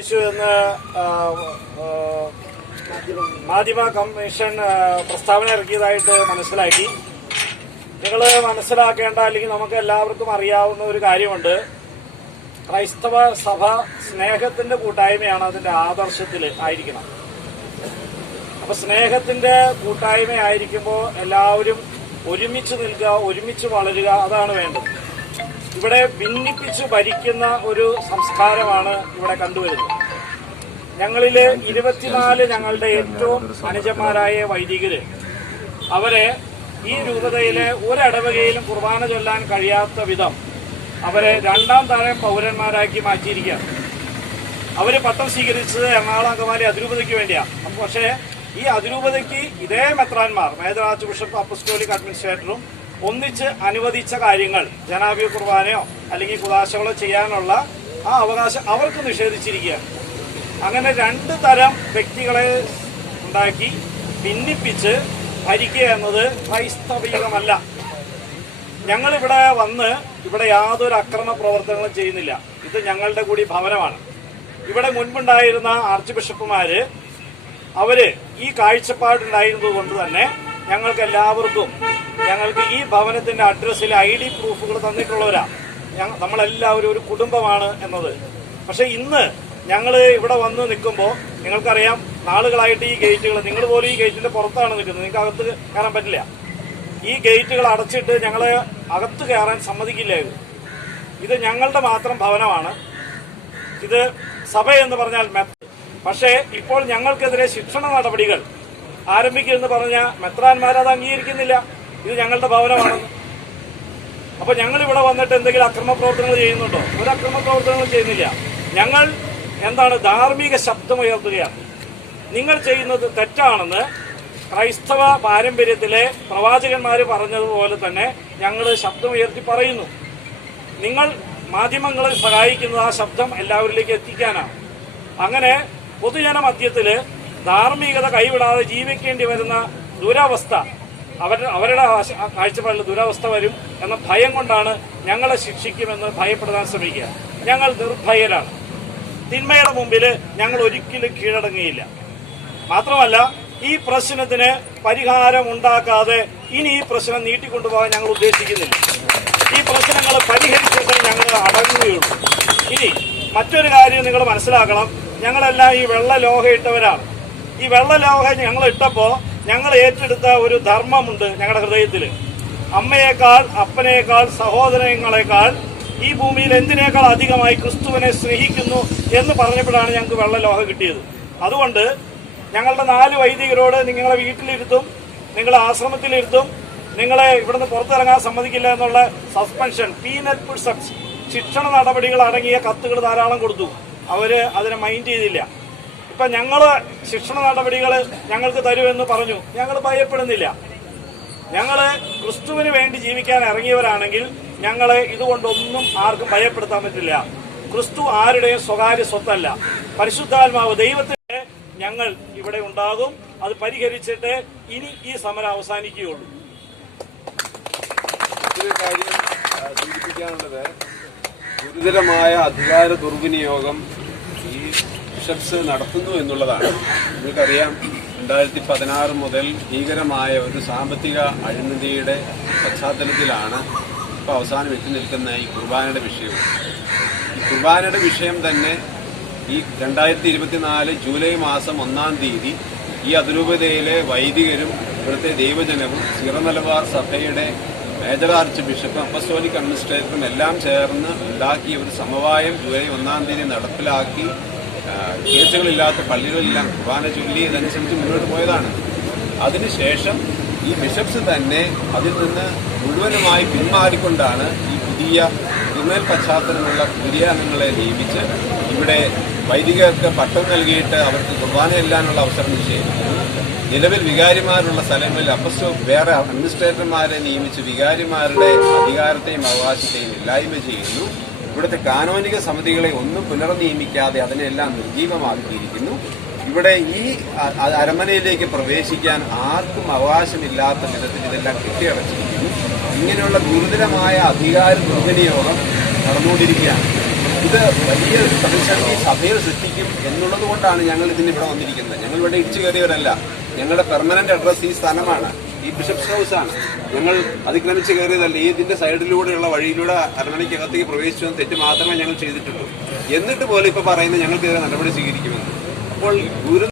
ിച്ചു എന്ന് മാധ്യമ കമ്മീഷൻ പ്രസ്താവന ഇറക്കിയതായിട്ട് മനസ്സിലാക്കി. നിങ്ങൾ മനസ്സിലാക്കേണ്ട അല്ലെങ്കിൽ നമുക്ക് എല്ലാവർക്കും അറിയാവുന്ന ഒരു കാര്യമുണ്ട്. ക്രൈസ്തവ സഭ സ്നേഹത്തിന്റെ കൂട്ടായ്മയാണ് അതിന്റെ ആദർശത്തിൽ ആയിരിക്കണം. അപ്പൊ സ്നേഹത്തിന്റെ കൂട്ടായ്മ ആയിരിക്കുമ്പോൾ എല്ലാവരും ഒരുമിച്ച് നിൽക്കുക ഒരുമിച്ച് വളരുക അതാണ് വേണ്ടത്. ഇവിടെ ഭിന്നിപ്പിച്ച് ഭരിക്കുന്ന ഒരു സംസ്കാരമാണ് ഇവിടെ കണ്ടുവരുന്നത്. ഞങ്ങളിൽ ഇരുപത്തിനാല് ഞങ്ങളുടെ ഏറ്റവും അനുജന്മാരായ വൈദികര് അവരെ ഈ രൂപതയിലെ ഒരടവകയിലും കുർബാന ചൊല്ലാൻ കഴിയാത്ത വിധം അവരെ രണ്ടാം തരം പൗരന്മാരാക്കി മാറ്റിയിരിക്കുകയാണ്. അവർ പത്രം സ്വീകരിച്ചത് എറണാകുളം അങ്കമാലി അതിരൂപതയ്ക്ക് വേണ്ടിയാണ് പക്ഷേ ഈ അതിരൂപതയ്ക്ക് ഇതേ മെത്രാന്മാർ മേജർ ബിഷപ്പ് അപ്പസ്റ്റോലിക് അഡ്മിനിസ്ട്രേറ്ററും ഒന്നിച്ച് അനുവദിച്ച കാര്യങ്ങൾ ജനാബിയ കുർബാനയോ അല്ലെങ്കിൽ കുദാശകളോ ചെയ്യാനുള്ള ആ അവകാശം അവർക്ക് നിഷേധിച്ചിരിക്കുകയാണ് അങ്ങനെ രണ്ട് തരം വ്യക്തികളെ ഉണ്ടാക്കി ഭിന്നിപ്പിച്ച് ഭരിക്കുക എന്നത് ക്രൈസ്തവീകമല്ല. ഞങ്ങൾ ഇവിടെ വന്ന് ഇവിടെ യാതൊരു അക്രമ പ്രവർത്തനങ്ങളും ചെയ്യുന്നില്ല. ഇത് ഞങ്ങളുടെ കൂടി ഭവനമാണ്. ഇവിടെ മുൻപുണ്ടായിരുന്ന ആർച്ച് ബിഷപ്പുമാര് അവർ ഈ കാഴ്ചപ്പാടുണ്ടായിരുന്നത് കൊണ്ട് തന്നെ ഞങ്ങൾക്ക് എല്ലാവർക്കും ഞങ്ങൾക്ക് ഈ ഭവനത്തിന്റെ അഡ്രസ്സിൽ ഐ ഡി പ്രൂഫുകൾ തന്നിട്ടുള്ളവരാ. ഞങ്ങൾ നമ്മളെല്ലാവരും ഒരു കുടുംബമാണ് എന്നത്. പക്ഷെ ഇന്ന് ഞങ്ങൾ ഇവിടെ വന്ന് നിൽക്കുമ്പോൾ നിങ്ങൾക്കറിയാം നാളുകളായിട്ട് ഈ ഗേറ്റുകൾ നിങ്ങൾ പോലും ഈ ഗേറ്റിന്റെ പുറത്താണ് നിൽക്കുന്നത്. നിങ്ങൾക്ക് അകത്ത് കയറാൻ പറ്റില്ല. ഈ ഗേറ്റുകൾ അടച്ചിട്ട് ഞങ്ങളെ അകത്ത് കയറാൻ സമ്മതിക്കില്ല ഇത്. ഇത് ഞങ്ങളുടെ മാത്രം ഭവനമാണ്. ഇത് സഭ എന്ന് പറഞ്ഞാൽ മെത്ത്. പക്ഷേ ഇപ്പോൾ ഞങ്ങൾക്കെതിരെ ശിക്ഷണ നടപടികൾ ആരംഭിക്കുമെന്ന് പറഞ്ഞ മെത്രാന്മാരത് അംഗീകരിക്കുന്നില്ല. ഇത് ഞങ്ങളുടെ ഭവനമാണെന്ന് അപ്പൊ ഞങ്ങൾ ഇവിടെ വന്നിട്ട് എന്തെങ്കിലും അക്രമ പ്രവർത്തനങ്ങൾ ചെയ്യുന്നുണ്ടോ? ഒരു അക്രമ പ്രവർത്തനങ്ങളും ചെയ്യുന്നില്ല. ഞങ്ങൾ എന്താണ് ധാർമ്മിക ശബ്ദമുയർത്തുകയാണ്. നിങ്ങൾ ചെയ്യുന്നത് തെറ്റാണെന്ന് ക്രൈസ്തവ പാരമ്പര്യത്തിലെ പ്രവാചകന്മാർ പറഞ്ഞതുപോലെ തന്നെ ഞങ്ങൾ ശബ്ദമുയർത്തി പറയുന്നു. നിങ്ങൾ മാധ്യമങ്ങളെ സഹായിക്കുന്നത് ആ ശബ്ദം എല്ലാവരിലേക്ക് എത്തിക്കാനാണ്. അങ്ങനെ പൊതുജന മധ്യത്തിൽ ധാർമ്മികത കൈവിടാതെ ജീവിക്കേണ്ടി വരുന്ന ദുരവസ്ഥ. അവർ അവരുടെ കാഴ്ചപ്പാടിൽ ദുരവസ്ഥ വരും എന്ന ഭയം കൊണ്ടാണ് ഞങ്ങളെ ശിക്ഷിക്കുമെന്ന് ഭയപ്പെടുത്താൻ ശ്രമിക്കുക. ഞങ്ങൾ നിർഭയരാണ്. തിന്മയുടെ മുമ്പിൽ ഞങ്ങൾ ഒരിക്കലും കീഴടങ്ങിയില്ല മാത്രമല്ല ഈ പ്രശ്നത്തിന് പരിഹാരം ഉണ്ടാക്കാതെ ഇനി ഈ പ്രശ്നം നീട്ടിക്കൊണ്ടുപോകാൻ ഞങ്ങൾ ഉദ്ദേശിക്കുന്നില്ല. ഈ പ്രശ്നങ്ങൾ പരിഹരിച്ചിട്ട് ഞങ്ങൾ അടങ്ങുകയുള്ളൂ. ഇനി മറ്റൊരു കാര്യം നിങ്ങൾ മനസ്സിലാക്കണം. ഞങ്ങളെല്ലാം ഈ വെള്ള ലോഹ ഇട്ടവരാണ് ഈ വെള്ള ഞങ്ങൾ ഇട്ടപ്പോ ഞങ്ങൾ ഏറ്റെടുത്ത ഒരു ധർമ്മമുണ്ട് ഞങ്ങളുടെ ഹൃദയത്തിൽ അമ്മയേക്കാൾ അപ്പനേക്കാൾ സഹോദരങ്ങളെക്കാൾ ഈ ഭൂമിയിൽ എന്തിനേക്കാൾ അധികമായി ക്രിസ്തുവിനെ സ്നേഹിക്കുന്നു എന്ന് പറഞ്ഞപ്പോഴാണ് ഞങ്ങൾക്ക് വെള്ള ലോഹ കിട്ടിയത്. അതുകൊണ്ട് ഞങ്ങളുടെ നാല് വൈദികരോട് നിങ്ങളെ വീട്ടിലിരുത്തും നിങ്ങളെ ആശ്രമത്തിലിരുത്തും നിങ്ങളെ ഇവിടുന്ന് പുറത്തിറങ്ങാൻ സമ്മതിക്കില്ല എന്നുള്ള സസ്പെൻഷൻ പിഴ്സപ്സ് ശിക്ഷണ നടപടികൾ അടങ്ങിയ കത്തുകൾ ധാരാളം കൊടുത്തു. അവർ അതിനെ മൈൻഡ് ചെയ്തില്ല. ഇപ്പൊ ഞങ്ങൾ ശിക്ഷണ നടപടികൾ ഞങ്ങൾക്ക് തരുമെന്ന് പറഞ്ഞു. ഞങ്ങൾ ഭയപ്പെടുന്നില്ല. ഞങ്ങൾ ക്രിസ്തുവിന് വേണ്ടി ജീവിക്കാൻ ഇറങ്ങിയവരാണെങ്കിൽ ഞങ്ങളെ ഇതുകൊണ്ടൊന്നും ആർക്കും ഭയപ്പെടുത്താൻ പറ്റില്ല. ക്രിസ്തു ആരുടെയും സ്വകാര്യ സ്വത്തല്ല. പരിശുദ്ധാത്മാവ് ദൈവത്തിന്റെ ഞങ്ങൾ ഇവിടെ ഉണ്ടാകും. അത് പരിഹരിച്ചിട്ട് ഇനി ഈ സമരം അവസാനിക്കുകയുള്ളൂ. കാര്യം സൂചിപ്പിക്കാനുള്ളത് ഗുരുതരമായ അധികാര ദുർവിനിയോഗം ഈ ബിഷപ്സ് നടത്തുന്നു എന്നുള്ളതാണ്. നിങ്ങൾക്കറിയാം രണ്ടായിരത്തി പതിനാറ് മുതൽ ഭീകരമായ ഒരു സാമ്പത്തിക അഴിമതിയുടെ പശ്ചാത്തലത്തിലാണ് ഇപ്പോൾ അവസാനം എത്തി നിൽക്കുന്ന ഈ കുർബാനയുടെ വിഷയവും ഈ കുർബാനയുടെ വിഷയം തന്നെ ഈ രണ്ടായിരത്തി ഇരുപത്തിനാല് ജൂലൈ മാസം ഒന്നാം തീയതി ഈ അതിരൂപതയിലെ വൈദികരും ഇവിടുത്തെ ദൈവജനവും സിറമലബാർ സഭയുടെ മേജർ ആർച്ച് ബിഷപ്പ് അപ്പസ്റ്റോലിക് അഡ്മിനിസ്ട്രേറ്ററും എല്ലാം ചേർന്ന് ഉണ്ടാക്കിയ ഒരു സമവായം ജൂലൈ ഒന്നാം തീയതി നടപ്പിലാക്കി കേസുകളില്ലാത്ത പള്ളികളിലെല്ലാം കുർബാന ചൊല്ലി ഇതനുസരിച്ച് മുന്നോട്ട് പോയതാണ്. അതിനുശേഷം ഈ ബിഷപ്സ് തന്നെ അതിൽ നിന്ന് മുഴുവനുമായി പിന്മാറിക്കൊണ്ടാണ് ഈ പുതിയ ക്രിമിനൽ പശ്ചാത്തലമുള്ള പുതിയ അംഗങ്ങളെ നിയമിച്ച് ഇവിടെ വൈദികർക്ക് പട്ടം നൽകിയിട്ട് അവർക്ക് കുർബാന എല്ലാനുള്ള അവസരം നിഷേധിക്കുന്നു നിലവിൽ വികാരിമാരുള്ള സ്ഥലങ്ങളിൽ അപ്പസ്റ്റോ വേറെ അഡ്മിനിസ്ട്രേറ്റർമാരെ നിയമിച്ച് വികാരിമാരുടെ അധികാരത്തെയും അവകാശത്തെയും ഇല്ലായ്മ ചെയ്യുന്നു. ഇവിടുത്തെ കാനോനിക സമിതികളെ ഒന്നും പുനർനിയമിക്കാതെ അതിനെല്ലാം നിർജീവമാക്കിയിരിക്കുന്നു. ഇവിടെ ഈ അരമനയിലേക്ക് പ്രവേശിക്കാൻ ആർക്കും അവകാശമില്ലാത്ത വിധത്തിൽ ഇതെല്ലാം കെട്ടിയടച്ചിരിക്കുന്നു. ഇങ്ങനെയുള്ള ഗുരുതരമായ അധികാര ദുർവിനിയോഗം നടന്നുകൊണ്ടിരിക്കുകയാണ്. ഇത് വലിയ പ്രതിസന്ധി സഭയിൽ സൃഷ്ടിക്കും എന്നുള്ളത് കൊണ്ടാണ് ഞങ്ങൾ ഇതിന് ഇവിടെ വന്നിരിക്കുന്നത്. ഞങ്ങൾ ഇവിടെ ഇടിച്ചു കയറിയവരല്ല. ഞങ്ങളുടെ പെർമനന്റ് അഡ്രസ് ഈ സ്ഥലമാണ് ഈ ബിഷപ്സ് ഹൗസ് ആണ്. ഞങ്ങൾ അതിക്രമിച്ച് കയറിയതല്ല. ഈ ഇതിന്റെ സൈഡിലൂടെയുള്ള വഴിയിലൂടെ അരമനയ്ക്കകത്തേക്ക് പ്രവേശിച്ചു തെറ്റ് മാത്രമേ ഞങ്ങൾ ചെയ്തിട്ടുള്ളൂ. എന്നിട്ട് പോലും ഇപ്പൊ പറയുന്നത് ഞങ്ങൾക്കെതിരെ നടപടി സ്വീകരിക്കുമെന്ന്. അപ്പോൾ ഗുരു